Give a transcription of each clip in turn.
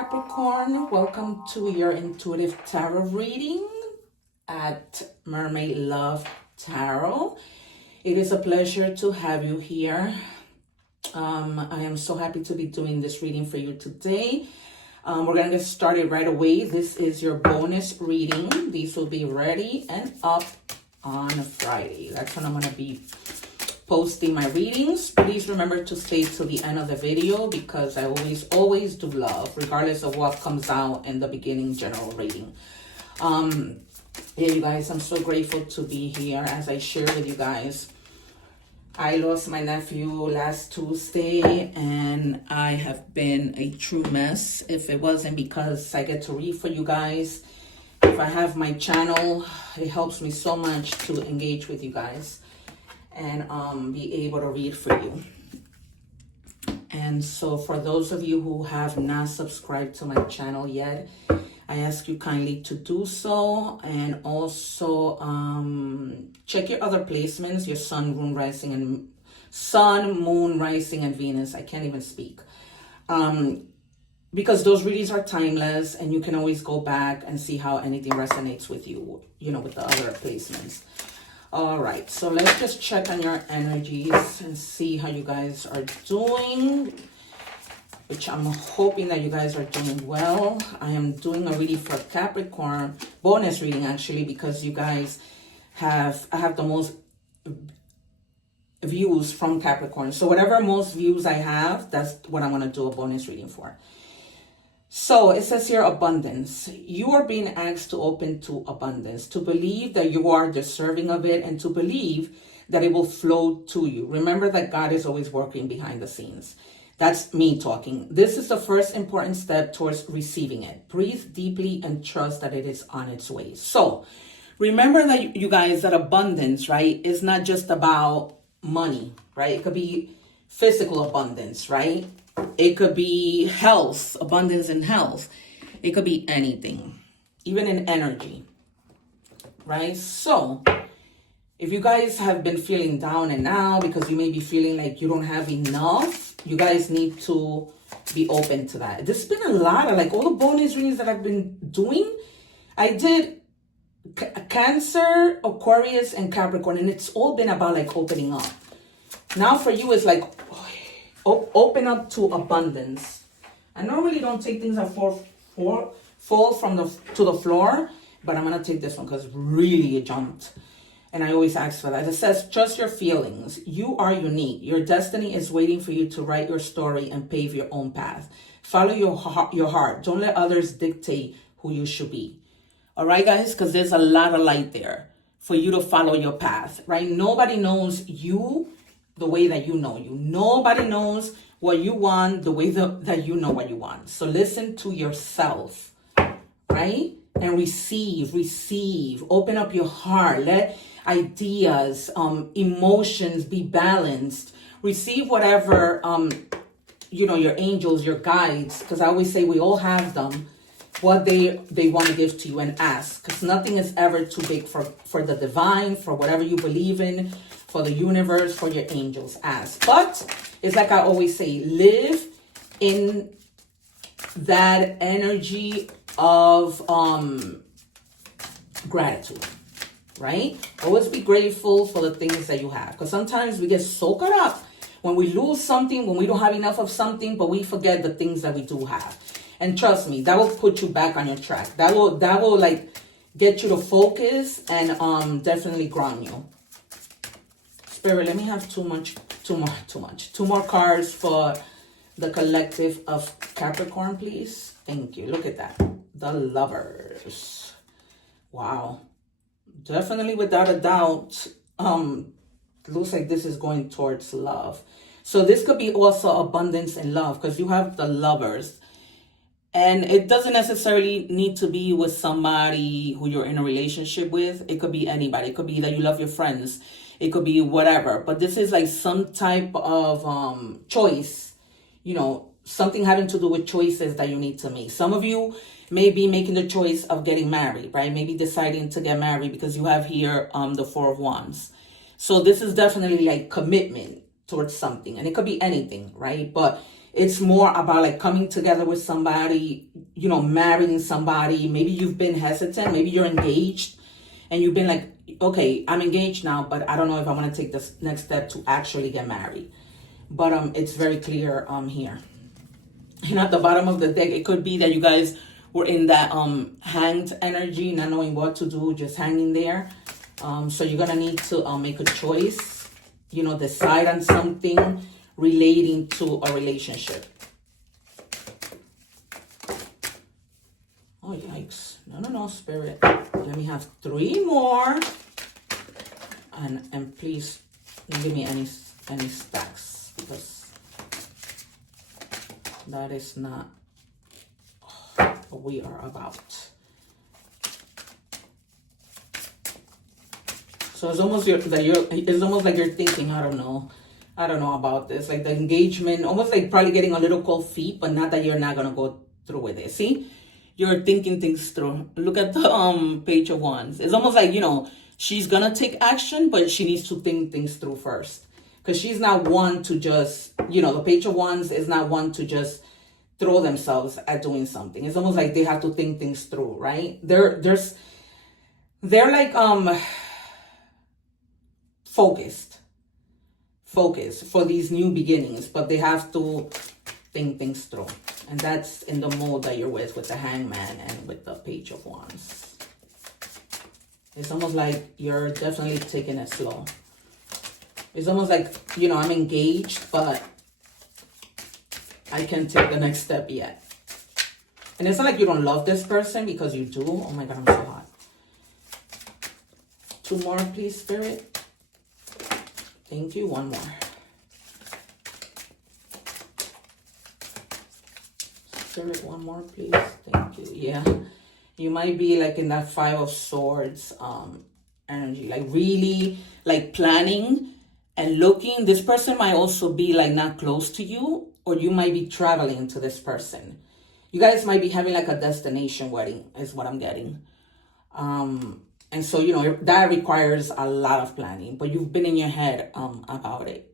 Capricorn, welcome to your intuitive tarot reading at Mermaid Love Tarot. It is a pleasure to have you here. I am so happy to be doing this reading for you today. We're going to get started right away. This is your bonus reading. These will be ready and up on Friday. That's when I'm going to be posting my readings. Please remember to stay till the end of the video because I always do love, regardless of what comes out in the beginning general reading. Yeah, you guys, I'm so grateful to be here as I share with you guys. I lost my nephew last Tuesday and I have been a true mess. If it wasn't because I get to read for you guys, if I have my channel, it helps me so much to engage with you guys and be able to read for you. And so for those of you who have not subscribed to my channel yet, I ask you kindly to do so, and also check your other placements, your sun, moon, rising, and Venus. I can't even speak. Because those readings are timeless and you can always go back and see how anything resonates with you, with the other placements. All right, so let's just check on your energies and see how you guys are doing, which I'm hoping that you guys are doing well. I am doing a reading for Capricorn, bonus reading actually, because you guys I have the most views from Capricorn. So whatever most views I have, that's what I'm going to do a bonus reading for. So it says here, abundance. You are being asked to open to abundance, to believe that you are deserving of it, and to believe that it will flow to you. Remember that God is always working behind the scenes. That's me talking. This is the first important step towards receiving it. Breathe deeply and trust that it is on its way. So remember that you guys, that abundance, right, is not just about money, right? It could be physical abundance, right? It could be health, abundance in health. It could be anything, even in energy, right? So if you guys have been feeling down and out because you may be feeling like you don't have enough, you guys need to be open to that. There's been a lot of all the bonus readings that I've been doing. I did Cancer, Aquarius, and Capricorn, and it's all been about opening up. Now for you, it's open up to abundance. I normally don't take things that fall from to the floor, but I'm gonna take this one because really it jumped. And I always ask for that. It says, trust your feelings. You are unique. Your destiny is waiting for you to write your story and pave your own path. Follow your heart. Don't let others dictate who you should be. All right, guys? Because there's a lot of light there for you to follow your path, right? Nobody knows you the way that you know you. Nobody knows what you want the way that you know what you want. So listen to yourself, right? And receive. Open up your heart. Let ideas, emotions be balanced. Receive whatever, your angels, your guides, because I always say we all have them, what they want to give to you, and ask, because nothing is ever too big for the divine, for whatever you believe in, for the universe, for your angels. Ask. But it's like I always say, live in that energy of gratitude, right? Always be grateful for the things that you have, because sometimes we get so caught up when we lose something, when we don't have enough of something, but we forget the things that we do have. And trust me, that will put you back on your track. That will get you to focus and definitely ground you. Spirit, let me have two more cards for the collective of Capricorn, please. Thank you. Look at that. The Lovers. Wow. Definitely, without a doubt, looks like this is going towards love. So this could be also abundance and love, because you have the Lovers. And it doesn't necessarily need to be with somebody who you're in a relationship with. It could be anybody. It could be that you love your friends. It could be whatever. But this is some type of choice, something having to do with choices that you need to make. Some of you may be making the choice of getting married, right? Maybe deciding to get married because you have here the Four of Wands. So this is definitely commitment towards something. And it could be anything, right? But it's more about like coming together with somebody, you know, marrying somebody. Maybe you've been hesitant, maybe you're engaged and you've been like, okay, I'm engaged now, but I don't know if I want to take this next step to actually get married. But it's very clear here. And at the bottom of the deck, it could be that you guys were in that hanged energy, not knowing what to do, just hanging there. So you're gonna need to make a choice, you know, decide on something relating to a relationship. Oh, yikes. No, Spirit. Let me have 3 more. And please give me any stacks, because that is not what we are about. So it's almost like you're thinking, I don't know about this. Like the engagement, almost like probably getting a little cold feet, but not that you're not gonna go through with it. See? You're thinking things through. Look at the Page of Wands. It's almost like, you know, she's gonna take action, but she needs to think things through first. Because she's not one to just, you know, the Page of Wands is not one to just throw themselves at doing something. It's almost like they have to think things through, right? They're like focused for these new beginnings, but they have to think things through. And that's in the mode that you're with the Hangman and with the Page of Wands. It's almost like you're definitely taking it slow. It's almost like, you know, I'm engaged, but I can't take the next step yet. And it's not like you don't love this person, because you do. Oh my God, I'm so hot. 2 more, please, Spirit. Thank you. 1 more. Spirit, 1 more, please. Thank you. Yeah. You might be like in that 5 of Swords energy. Like really like planning and looking. This person might also be like not close to you, or you might be traveling to this person. You guys might be having like a destination wedding is what I'm getting. And so, you know, that requires a lot of planning, but you've been in your head about it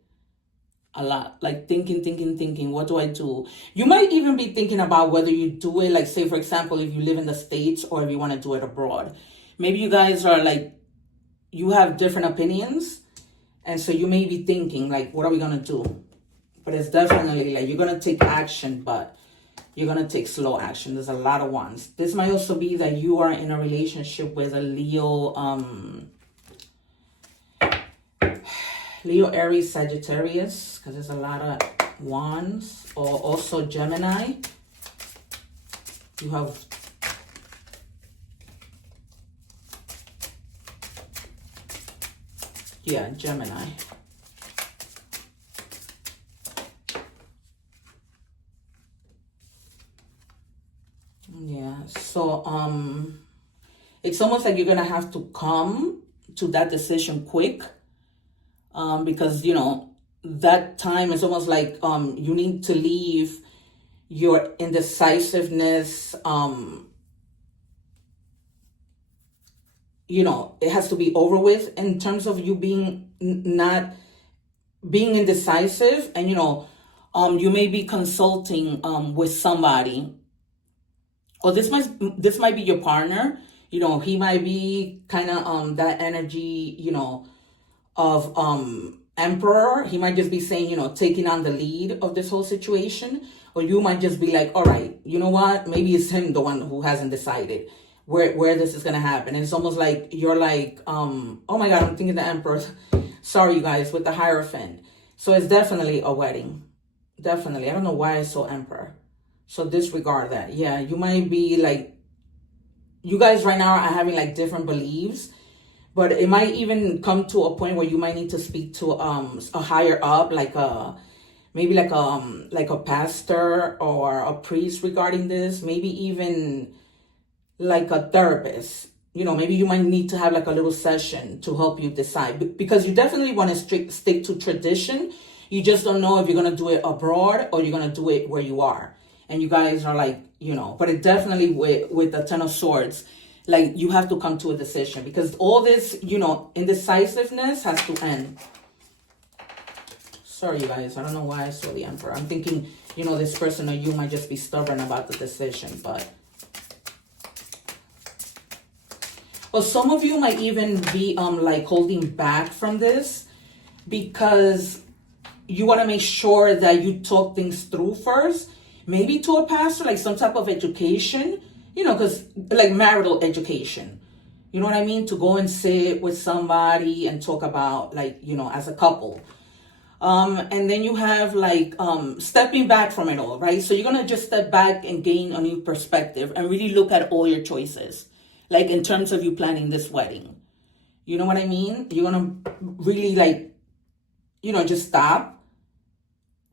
a lot, like thinking, what do I do? You might even be thinking about whether you do it, like say, for example, if you live in the States or if you want to do it abroad. Maybe you guys are like, you have different opinions. And so you may be thinking like, what are we going to do? But it's definitely like, you're going to take action, but you're going to take slow action. There's a lot of ones. This might also be that you are in a relationship with a Leo, Aries, Sagittarius, because there's a lot of wands, or also Gemini. You have Gemini. Yeah, so it's almost like you're gonna have to come to that decision quick. Because, you know, that time is almost like you need to leave your indecisiveness. You know, it has to be over with in terms of you being not being indecisive. And, you know, you may be consulting with somebody, or this might be your partner. You know, he might be kind of that energy, you know, of Emperor. He might just be saying, you know, taking on the lead of this whole situation. Or you might just be like, all right, you know what? Maybe it's him, the one who hasn't decided where this is going to happen. And it's almost like you're like, oh my God, I'm thinking the Emperor. Sorry, you guys, with the Hierophant. So it's definitely a wedding. Definitely. I don't know why I saw Emperor. So disregard that. Yeah, you might be like, you guys right now are having like different beliefs. But it might even come to a point where you might need to speak to a higher up, like maybe like a pastor or a priest regarding this. Maybe even like a therapist. You know, maybe you might need to have like a little session to help you decide, because you definitely want to stick to tradition. You just don't know if you're gonna do it abroad or you're gonna do it where you are. And you guys are like, you know, but it definitely with the Ten of Swords. Like, you have to come to a decision, because all this, you know, indecisiveness has to end. Sorry, you guys. I don't know why I saw the Emperor. I'm thinking you know, this person or you might just be stubborn about the decision. But well, some of you might even be like holding back from this because you want to make sure that you talk things through first, maybe to a pastor, like some type of education, you know, because like marital education, you know what I mean? To go and sit with somebody and talk about, like, you know, as a couple. And then you have like stepping back from it all, right? So you're going to just step back and gain a new perspective and really look at all your choices, like in terms of you planning this wedding. You know what I mean? You're going to really like, you know, just stop,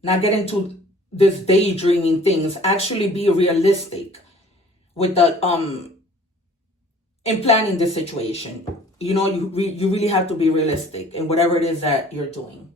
not get into this daydreaming things, actually be realistic with the in planning this situation. You know, you really have to be realistic in whatever it is that you're doing.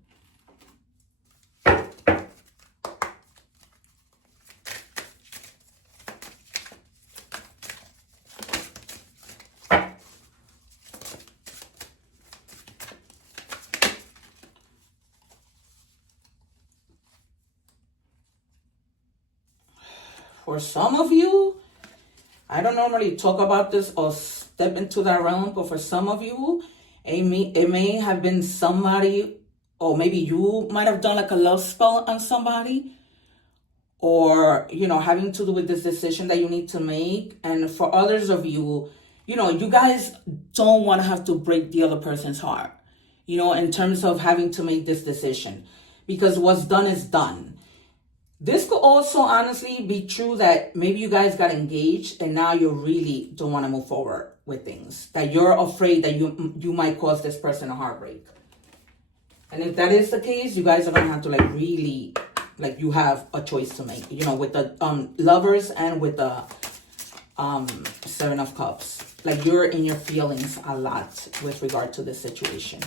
For some of you, I don't normally talk about this or step into that realm, but for some of you, it may have been somebody, or maybe you might have done like a love spell on somebody, or, you know, having to do with this decision that you need to make. And for others of you, you know, you guys don't want to have to break the other person's heart, you know, in terms of having to make this decision, because what's done is done. This could also honestly be true that maybe you guys got engaged and now you really don't want to move forward with things, that you're afraid that you might cause this person a heartbreak. And if that is the case, you guys are going to have to like really, like, you have a choice to make, you know, with the lovers and with the Seven of Cups. Like, you're in your feelings a lot with regard to this situation.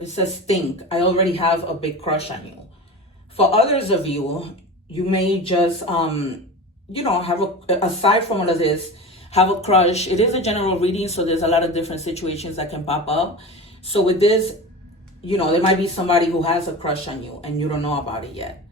It says, think, I already have a big crush on you. For others of you, you may just, you know, have aside from all of this, have a crush. It is a general reading, so there's a lot of different situations that can pop up. So with this, you know, there might be somebody who has a crush on you and you don't know about it yet.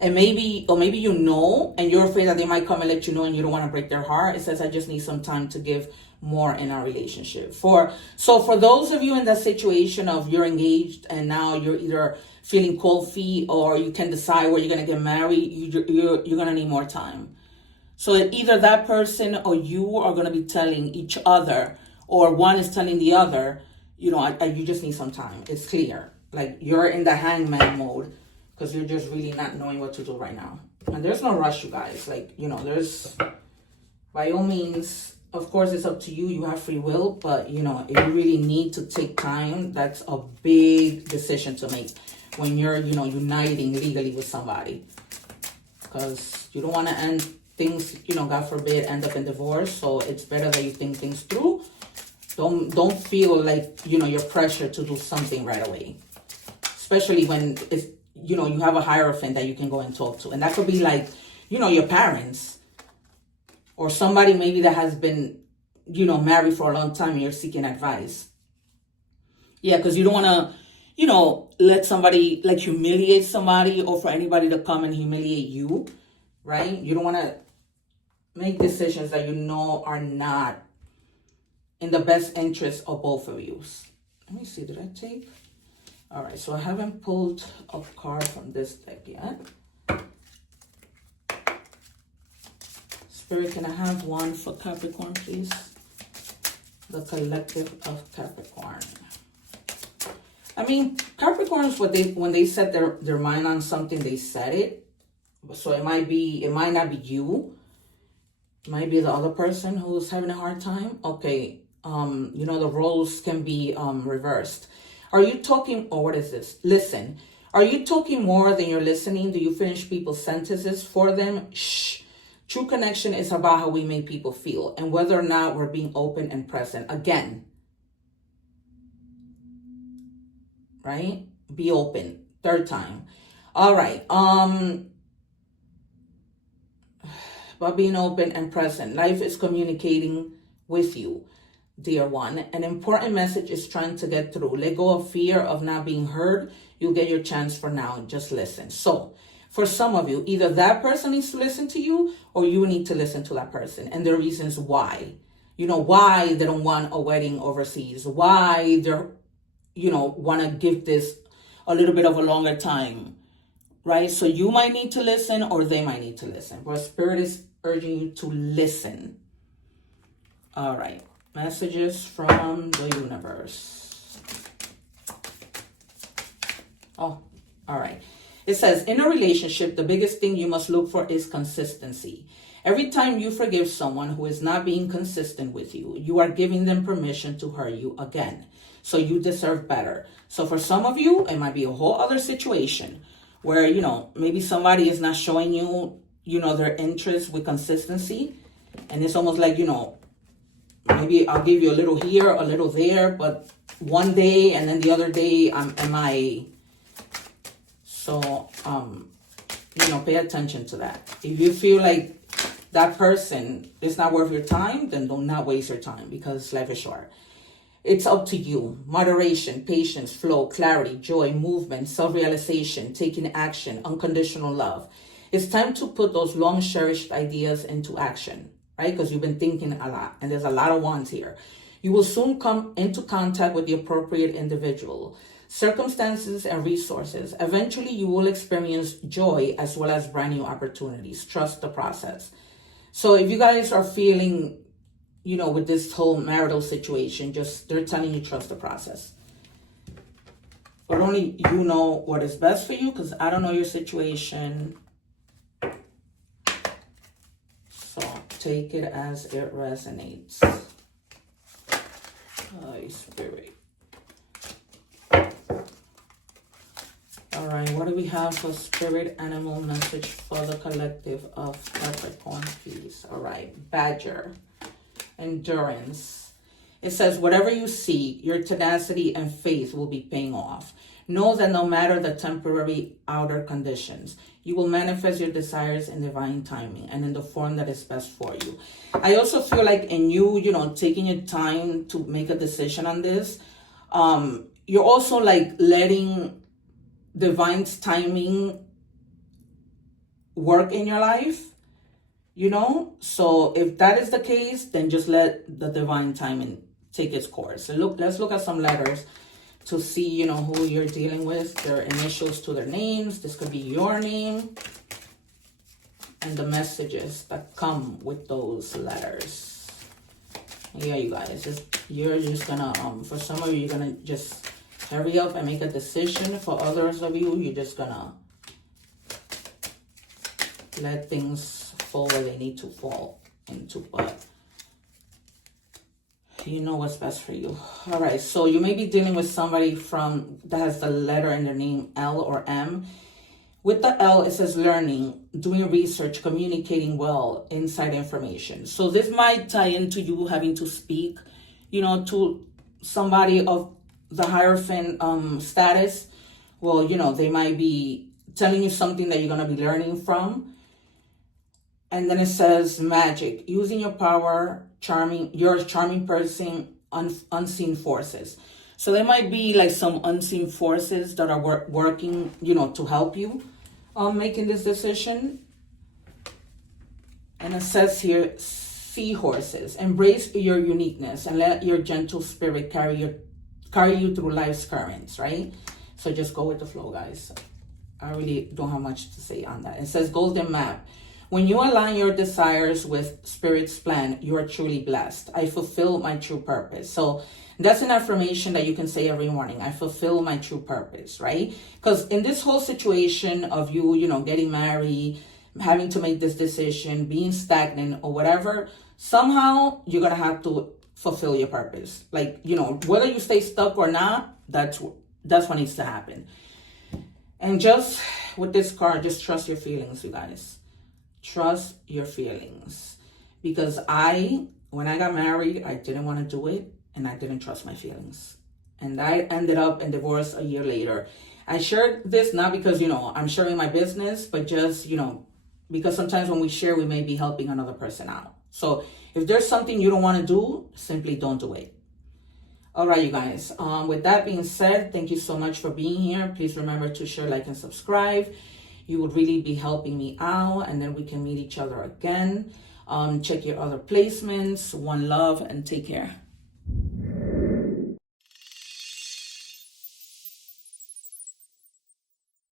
And maybe you know, and you're afraid that they might come and let you know and you don't want to break their heart. It says, I just need some time to give more in our relationship. So for those of you in that situation of you're engaged and now you're either feeling cold feet or you can decide where you're going to get married, you're going to need more time. So either that person or you are going to be telling each other, or one is telling the other, you know, you just need some time. It's clear. Like, you're in the hangman mode because you're just really not knowing what to do right now. And there's no rush, you guys. Like, you know, there's, by all means, of course, it's up to you. You have free will. But, you know, if you really need to take time, that's a big decision to make when you're, you know, uniting legally with somebody. Because you don't want to end things, you know, God forbid, end up in divorce. So it's better that you think things through. Don't feel like, you know, you're pressured to do something right away. Especially when it's, you know, you have a hierophant that you can go and talk to. And that could be like, you know, your parents. Or somebody maybe that has been, you know, married for a long time and you're seeking advice. Yeah, because you don't want to, you know, let somebody, like, humiliate somebody, or for anybody to come and humiliate you, right? You don't want to make decisions that you know are not in the best interest of both of you. Let me see, did I take? All right, so I haven't pulled a card from this deck yet. Spirit, can I have one for Capricorn, please? The collective of Capricorn. I mean, Capricorns, when they set their mind on something, they set it. So it might not be you. It might be the other person who's having a hard time. Okay, you know, the roles can be reversed. Are you talking, or what is this? Listen. Are you talking more than you're listening? Do you finish people's sentences for them? Shh. True connection is about how we make people feel and whether or not we're being open and present. Again, right? Be open. Third time. All right. about being open and present. Life is communicating with you, dear one. An important message is trying to get through. Let go of fear of not being heard. You'll get your chance for now. Just listen. So for some of you, either that person needs to listen to you or you need to listen to that person. And there are reasons why. Why they don't want a wedding overseas. Why they're, want to give this a little bit of a longer time. Right? So you might need to listen or they might need to listen. But Spirit is urging you to listen. All right. Messages from the universe. Oh, all right. It says, in a relationship, the biggest thing you must look for is consistency. Every time you forgive someone who is not being consistent with you, you are giving them permission to hurt you again. So you deserve better. So for some of you, it might be a whole other situation where, maybe somebody is not showing you, their interest with consistency. And it's almost like, maybe I'll give you a little here, a little there, but one day and then the other day I'm MIA. So, pay attention to that. If you feel like that person is not worth your time, then do not waste your time because life is short. It's up to you. Moderation, patience, flow, clarity, joy, movement, self-realization, taking action, unconditional love. It's time to put those long cherished ideas into action. Right? Because you've been thinking a lot and there's a lot of wands here. You will soon come into contact with the appropriate individual, circumstances, and resources. Eventually, you will experience joy as well as brand new opportunities. Trust the process. So if you guys are feeling, with this whole marital situation, they're telling you trust the process. But only you know what is best for you because I don't know your situation. So take it as it resonates. Holy Spirit. All right, what do we have for spirit animal message for the collective of Capricorn, please? All right, Badger, endurance. It says, whatever you seek, your tenacity and faith will be paying off. Know that no matter the temporary outer conditions, you will manifest your desires in divine timing and in the form that is best for you. I also feel like in you, taking your time to make a decision on this, you're also like letting divine timing work in your life, So if that is the case, then just let the divine timing take its course. So let's look at some letters to see, who you're dealing with, their initials to their names. This could be your name and the messages that come with those letters. Yeah, you guys, you're just gonna, for some of you, you're gonna just hurry up and make a decision. For others of you, you're just gonna let things fall where they need to fall into, but you know what's best for you. All right, so you may be dealing with somebody that has the letter in their name, L or M. With the L, it says learning, doing research, communicating well, inside information. So this might tie into you having to speak, to somebody of the Hierophant status. Well, they might be telling you something that you're going to be learning from. And then it says magic, using your power, you're a charming person, unseen forces. So there might be like some unseen forces that are working, to help you making this decision. And it says here, seahorses, embrace your uniqueness and let your gentle spirit carry you through life's currents, right? So just go with the flow, guys. I really don't have much to say on that. It says golden map. When you align your desires with Spirit's plan, you are truly blessed. I fulfill my true purpose. So that's an affirmation that you can say every morning. I fulfill my true purpose, right? Because in this whole situation of you, getting married, having to make this decision, being stagnant or whatever, somehow you're going to have to fulfill your purpose. Like, whether you stay stuck or not, that's what needs to happen. And just with this card, just trust your feelings, you guys. Trust your feelings. Because when I got married, I didn't want to do it and I didn't trust my feelings. And I ended up in divorce a year later. I shared this not because, I'm sharing my business, but just, because sometimes when we share, we may be helping another person out. So if there's something you don't want to do, simply don't do it. All right, you guys. With that being said, thank you so much for being here. Please remember to share, like, and subscribe. You would really be helping me out, and then we can meet each other again. Check your other placements. One love, and take care.